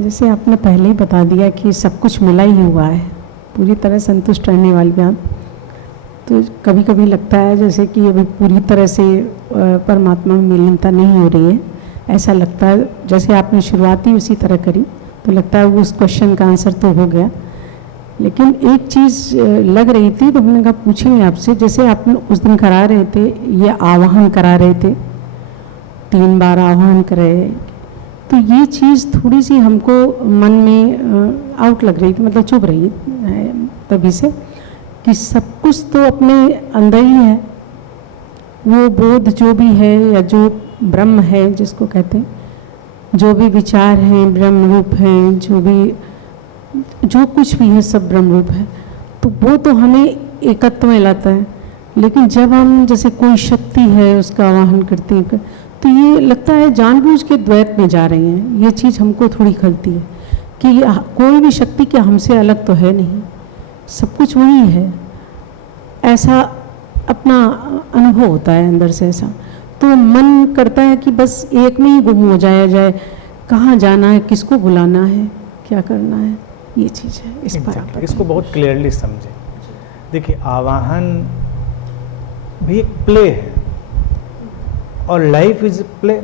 जैसे आपने पहले ही बता दिया कि सब कुछ मिला ही हुआ है, पूरी तरह संतुष्ट रहने वाली बात। तो कभी कभी लगता है जैसे कि अभी पूरी तरह से परमात्मा में मिलनता नहीं हो रही है, ऐसा लगता है। जैसे आपने शुरुआत ही उसी तरह करी तो लगता है वो उस क्वेश्चन का आंसर तो हो गया। लेकिन एक चीज़ लग रही थी, तो हमने कहा पूछेंगे आपसे। जैसे आप उस दिन करा रहे थे, ये आवाहन करा रहे थे, 3 बार आह्वान करे, तो ये चीज़ थोड़ी सी हमको मन में आउट लग रही थी, मतलब चुभ रही तभी से, कि सब कुछ तो अपने अंदर ही है। वो बोध जो भी है या जो ब्रह्म है जिसको कहते हैं, जो भी विचार हैं ब्रह्म रूप हैं, जो कुछ भी है सब ब्रह्म रूप है। तो वो तो हमें एकत्व में लाता है। लेकिन जब हम जैसे कोई शक्ति है उसका आवाहन करते हैं, तो ये लगता है जानबूझ के द्वैत में जा रहे हैं। ये चीज़ हमको थोड़ी खलती है कि कोई भी शक्ति क्या हमसे अलग तो है नहीं, सब कुछ वही है। ऐसा अपना अनुभव होता है अंदर से ऐसा। तो मन करता है कि बस एक में ही गुम हो जाया जाए, कहाँ जाना है, किसको बुलाना है, क्या करना है, ये चीज़ है। इस पर इसको बहुत क्लियरली समझे। देखिए, आवाहन भी एक प्ले है और लाइफ इज प्ले,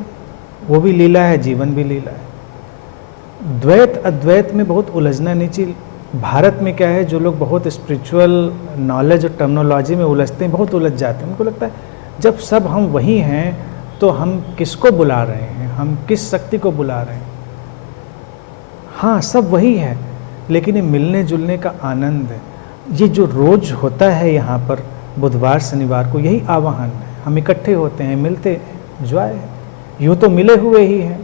वो भी लीला है, जीवन भी लीला है। द्वैत अद्वैत में बहुत उलझना नहीं चाहिए। भारत में क्या है, जो लोग बहुत स्पिरिचुअल नॉलेज और टर्मिनोलॉजी में उलझते हैं, बहुत उलझ जाते हैं। उनको लगता है जब सब हम वही हैं तो हम किसको बुला रहे हैं, हम किस शक्ति को बुला रहे हैं। हाँ, सब वही है, लेकिन ये मिलने जुलने का आनंद है। ये जो रोज होता है यहाँ पर बुधवार शनिवार को, यही आवाहन है। हम इकट्ठे होते हैं, मिलते हैं, एंजॉय है। यूँ तो मिले हुए ही हैं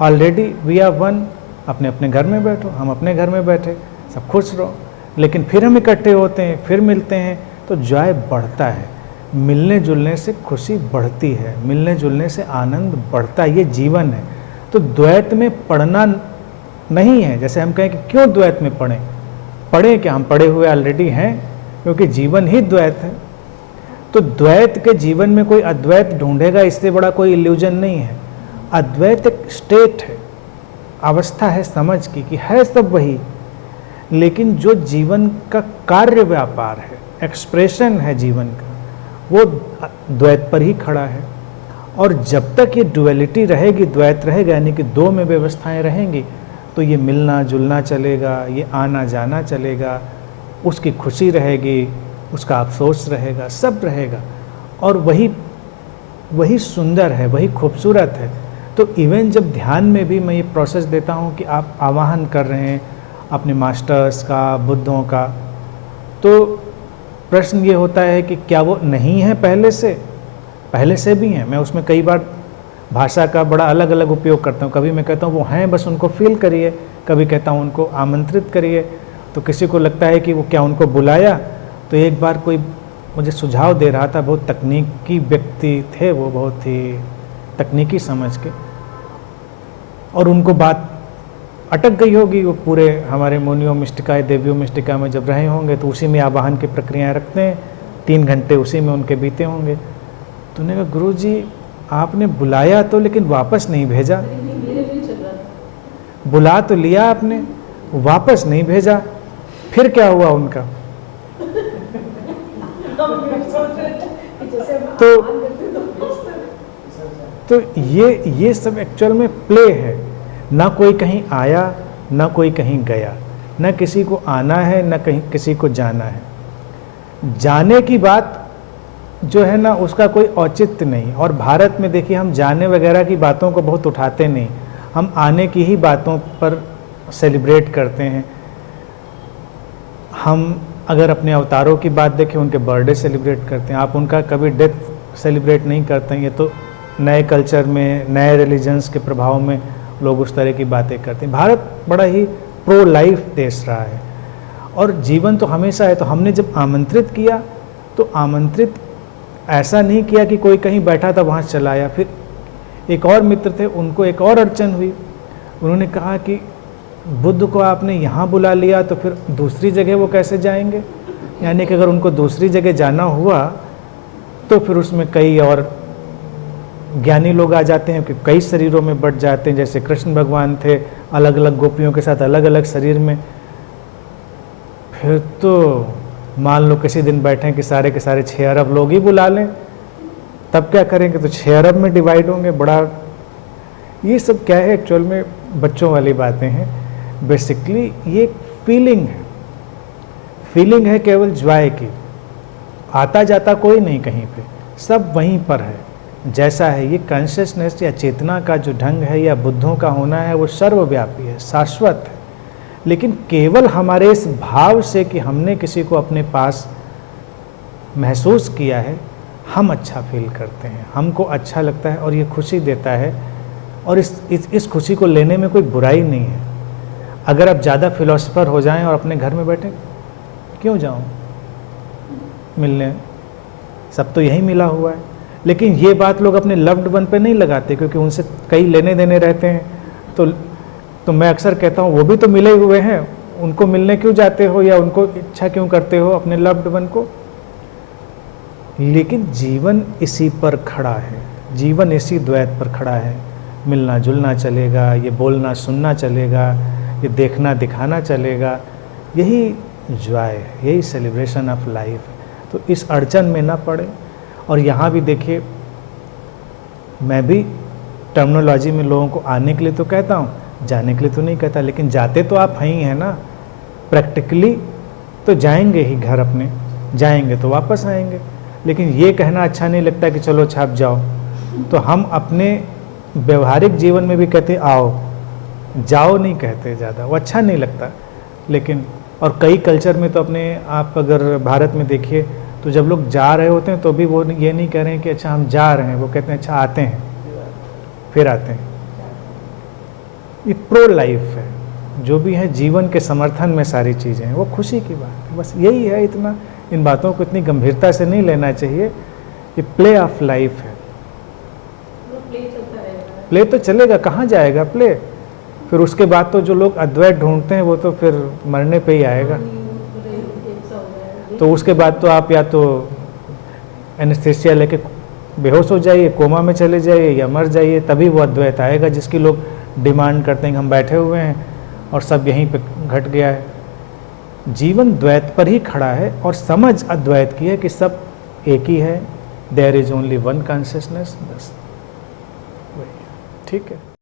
ऑलरेडी, वी आर वन। अपने अपने घर में बैठो, हम अपने घर में बैठे, सब खुश रहो। लेकिन फिर हम इकट्ठे होते हैं, फिर मिलते हैं, तो जॉय बढ़ता है। मिलने जुलने से खुशी बढ़ती है, मिलने जुलने से आनंद बढ़ता है। ये जीवन है। तो द्वैत में पढ़ना नहीं है। जैसे हम कहें कि क्यों द्वैत में पढ़ें, पढ़ें क्या, हम पढ़े हुए ऑलरेडी हैं, क्योंकि जीवन ही द्वैत है। तो द्वैत के जीवन में कोई अद्वैत ढूंढेगा, इससे बड़ा कोई इल्यूजन नहीं है। अद्वैत एक स्टेट है, अवस्था है समझ की, कि है सब वही, लेकिन जो जीवन का कार्य व्यापार है, एक्सप्रेशन है जीवन का, वो द्वैत पर ही खड़ा है। और जब तक ये डुअलिटी रहेगी, द्वैत रहेगा, यानी कि दो में व्यवस्थाएं रहेंगी, तो ये मिलना जुलना चलेगा, ये आना जाना चलेगा, उसकी खुशी रहेगी, उसका अफसोस रहेगा, सब रहेगा। और वही सुंदर है, वही खूबसूरत है। तो इवन जब ध्यान में भी मैं ये प्रोसेस देता हूँ कि आप आवाहन कर रहे हैं अपने मास्टर्स का, बुद्धों का, तो प्रश्न ये होता है कि क्या वो नहीं है पहले से भी हैं। मैं उसमें कई बार भाषा का बड़ा अलग अलग उपयोग करता हूँ। कभी मैं कहता हूँ वो हैं, बस उनको फील करिए, कभी कहता हूँ उनको आमंत्रित करिए। तो किसी को लगता है कि वो क्या उनको बुलाया। तो एक बार कोई मुझे सुझाव दे रहा था, बहुत तकनीकी व्यक्ति थे वो, बहुत ही तकनीकी समझ के, और उनको बात अटक गई होगी। वो पूरे हमारे मुनियों मिष्टिकाए देवियों मिष्टिका में जब रहे होंगे तो उसी में आवाहन की प्रक्रियाएं रखते हैं, 3 घंटे उसी में उनके बीते होंगे। तो उन्होंने कहा गुरुजी आपने बुलाया तो, लेकिन वापस नहीं भेजा। बुला तो लिया आपने, वापस नहीं भेजा, फिर क्या हुआ उनका? तो ये सब एक्चुअल में प्ले है। ना कोई कहीं आया, ना कोई कहीं गया, ना किसी को आना है, ना कहीं किसी को जाना है। जाने की बात जो है ना, उसका कोई औचित्य नहीं। और भारत में देखिए, हम जाने वगैरह की बातों को बहुत उठाते नहीं, हम आने की ही बातों पर सेलिब्रेट करते हैं। हम अगर अपने अवतारों की बात देखें, उनके बर्थडे सेलिब्रेट करते हैं, आप उनका कभी डेथ सेलिब्रेट नहीं करते हैं। ये तो नए कल्चर में, नए रिलीजन्स के प्रभाव में लोग उस तरह की बातें करते हैं। भारत बड़ा ही प्रो लाइफ देश रहा है और जीवन तो हमेशा है। तो हमने जब आमंत्रित किया तो आमंत्रित ऐसा नहीं किया कि कोई कहीं बैठा था वहाँ चला आया। फिर एक और मित्र थे, उनको एक और अड़चन हुई। उन्होंने कहा कि बुद्ध को आपने यहाँ बुला लिया तो फिर दूसरी जगह वो कैसे जाएंगे, यानी कि अगर उनको दूसरी जगह जाना हुआ तो फिर उसमें कई और ज्ञानी लोग आ जाते हैं कि कई शरीरों में बट जाते हैं, जैसे कृष्ण भगवान थे अलग अलग गोपियों के साथ अलग अलग शरीर में। फिर तो मान लो किसी दिन बैठे कि सारे के सारे 6 अरब लोग ही बुला लें, तब क्या करेंगे? तो 6 अरब में डिवाइड होंगे। बड़ा ये सब क्या है, एक्चुअल में बच्चों वाली बातें हैं। बेसिकली ये फीलिंग है, फीलिंग है केवल जॉय की। आता जाता कोई नहीं कहीं पे, सब वहीं पर है जैसा है। ये कॉन्शियसनेस या चेतना का जो ढंग है या बुद्धों का होना है, वो सर्वव्यापी है, शाश्वत है। लेकिन केवल हमारे इस भाव से कि हमने किसी को अपने पास महसूस किया है, हम अच्छा फील करते हैं, हमको अच्छा लगता है और ये खुशी देता है। और इस खुशी को लेने में कोई बुराई नहीं है। अगर आप ज़्यादा फिलोसफर हो जाएं और अपने घर में बैठे, क्यों जाऊं मिलने, सब तो यही मिला हुआ है। लेकिन ये बात लोग अपने लव्ड वन पे नहीं लगाते, क्योंकि उनसे कई लेने देने रहते हैं। तो मैं अक्सर कहता हूँ वो भी तो मिले हुए हैं, उनको मिलने क्यों जाते हो या उनको इच्छा क्यों करते हो अपने लव्ड वन को? लेकिन जीवन इसी पर खड़ा है, जीवन इसी द्वैत पर खड़ा है। मिलना जुलना चलेगा, ये बोलना सुनना चलेगा, ये देखना दिखाना चलेगा। यही जॉय है, यही सेलिब्रेशन ऑफ लाइफ है। तो इस अड़चन में ना पड़े। और यहाँ भी देखिए, मैं भी टर्मिनोलॉजी में लोगों को आने के लिए तो कहता हूँ, जाने के लिए तो नहीं कहता। लेकिन जाते तो आप हैं ही है ना, प्रैक्टिकली तो जाएंगे ही, घर अपने जाएंगे तो वापस आएंगे। लेकिन ये कहना अच्छा नहीं लगता कि चलो छाप जाओ। तो हम अपने व्यवहारिक जीवन में भी कहते आओ, जाओ नहीं कहते ज़्यादा, वो अच्छा नहीं लगता। लेकिन और कई कल्चर में तो अपने आप अगर भारत में देखिए, तो जब लोग जा रहे होते हैं तो भी वो ये नहीं कह रहे हैं कि अच्छा हम जा रहे हैं, वो कहते हैं अच्छा आते हैं, फिर आते हैं। ये प्रो लाइफ है, जो भी है जीवन के समर्थन में सारी चीज़ें हैं, वो खुशी की बात है। बस यही है, इतना इन बातों को इतनी गंभीरता से नहीं लेना चाहिए। ये प्ले ऑफ लाइफ है। प्ले तो चलेगा, कहाँ जाएगा प्ले? फिर उसके बाद तो जो लोग अद्वैत ढूंढते हैं वो तो फिर मरने पे ही आएगा। तो उसके बाद तो आप या तो एनेस्थीसिया लेके बेहोश हो जाइए, कोमा में चले जाइए या मर जाइए, तभी वो अद्वैत आएगा जिसकी लोग डिमांड करते हैं कि हम बैठे हुए हैं और सब यहीं पे घट गया है। जीवन द्वैत पर ही खड़ा है और समझ अद्वैत की है कि सब एक ही है। There is only one consciousness. बस ठीक है।